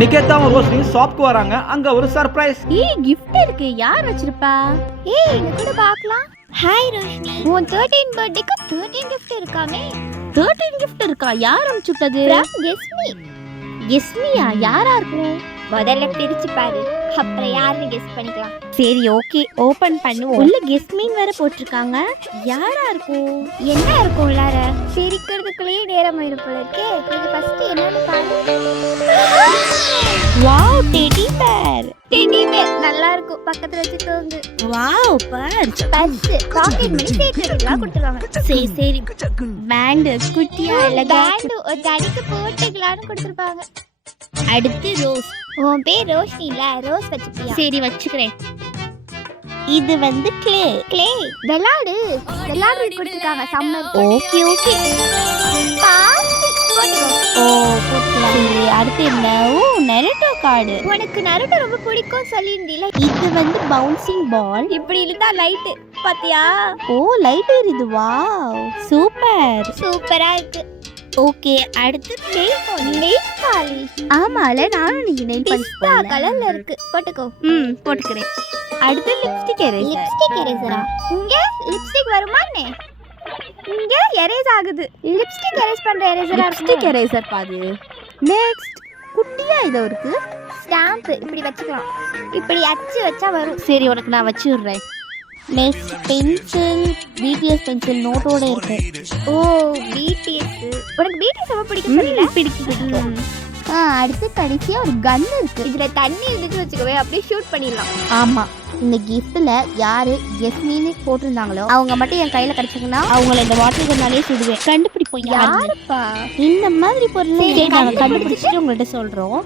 நிகேதாவும் ரோஷினி ஷாப்க்கு வராங்க. அங்க ஒரு சர்ப்ரைஸ். gift இருக்கு. யார் வச்சிருப்பா? இங்க கூட பார்க்கலாம். ஹாய் ரோஷினி, உன் 13 பர்த்டேக்கு 13 gift இருக்காமே. 13 gift இருக்கா? யார் அனுப்பிச்சுட்டது? எஸ்மியா? யாரா இருக்கும்? முதல்ல பிரிச்சு பாரு, அப்புறம் யாருன்னு கெஸ் பண்ணிக்கலாம். சரி, ஓகே, ஓபன் பண்ணுவோம். உள்ள கெஸ்மின் வேற போட்டிருக்காங்க. யாரா இருக்கும்? என்ன இருக்கும் உள்ளார? பிரிக்கிறதுக்குள்ளேயே நேரம் ஆயிருப்போல இருக்கே. இது ஃபர்ஸ்ட் என்னன்னு பாரு. Wow, teddy bear. Teddy bear நல்லா இருக்கும். பக்கத்துல வச்சு தூங்கு. Wow, purse. Purse, pocket money சேர்த்துக்கலாம் கொடுத்துருவாங்க. சரி சரி. பேண்ட் குட்டியா அழகா. பேண்ட் ஒரு தடிக்கு போட்டுக்கலாம்னு கொடுத்துருப்பாங்க. அடுத்து ரோஸ். உன் பேர் ரோஷினி இல்ல? ரோஸ் வச்சுப்பியா? சரி, வச்சுக்கிறேன். இது வந்து கிளே. கிளே விளையாடு கொடுத்துருக்காங்க. சம்மர். Okay okay. ஓ, போட்டுக்கலாம். சரி, அடுத்து என்ன? ஓ, நருட்டோ கார்டு. உனக்கு நருட்டோ ரொம்ப பிடிக்கும் சொல்லியிருந்தீல. இது வந்து பவுன்சிங் பால். இப்படி இருந்தா லைட் பாத்தியா? ஓ, லைட் எரியுது. Wow, super. சூப்பரா இருக்கு. ஓகே, அடுத்து நெயில் பாலிஷ். ஆமால, நானும் நீங்க நெயில் பாலிஷ் பிஸ்தா கலர்ல இருக்கு. போட்டுக்கோ. போட்டுக்கிறேன். அடுத்து லிப்ஸ்டிக் எரேசர். லிப்ஸ்டிக் எரேசரா? இங்க லிப்ஸ்டிக் வருமானே? இங்க எரேஸ் ஆகுது. லிப்ஸ்டிக் எரேஸ் பண்ற எரேசரா? லிப்ஸ்டிக் எரேசர் பாரு. நெக்ஸ்ட் குட்டியா இதோ இருக்கு. ஸ்டாம்ப் இப்படி வச்சுக்கலாம். இப்படி அச்சு வச்சா வரும். சரி, உனக்கு நான் வச்சு விடுறேன். Next pencil. பிடிஎஸ் பென்சில் நோட்டோட இருக்கு. ஓ, பிடிஎஸ். உனக்கு பிடிஎஸ் ரொம்ப பிடிக்கும் சொல்லில? பிடிக்கும். அடுத்து கடைசியா ஒரு கன் இருக்கு. இதுல தண்ணி இருந்துச்சு வச்சுக்கவே, அப்படியே ஷூட் பண்ணிடலாம். ஆமா, இந்த கிஃப்ட்ல யாரு எஸ்மின்னு போட்டிருந்தாங்களோ அவங்க மட்டும் என் கையில கிடைச்சாங்கன்னா அவங்கள இந்த வாட்டர் கன்னாலே சுடுவேன். கண்டுபிடிப்போம் யாருப்பா யாருப்பா? இந்த மாதிரி பொருள் நாங்க கண்டுபிடிச்சிட்டு உங்கள்கிட்ட சொல்றோம்.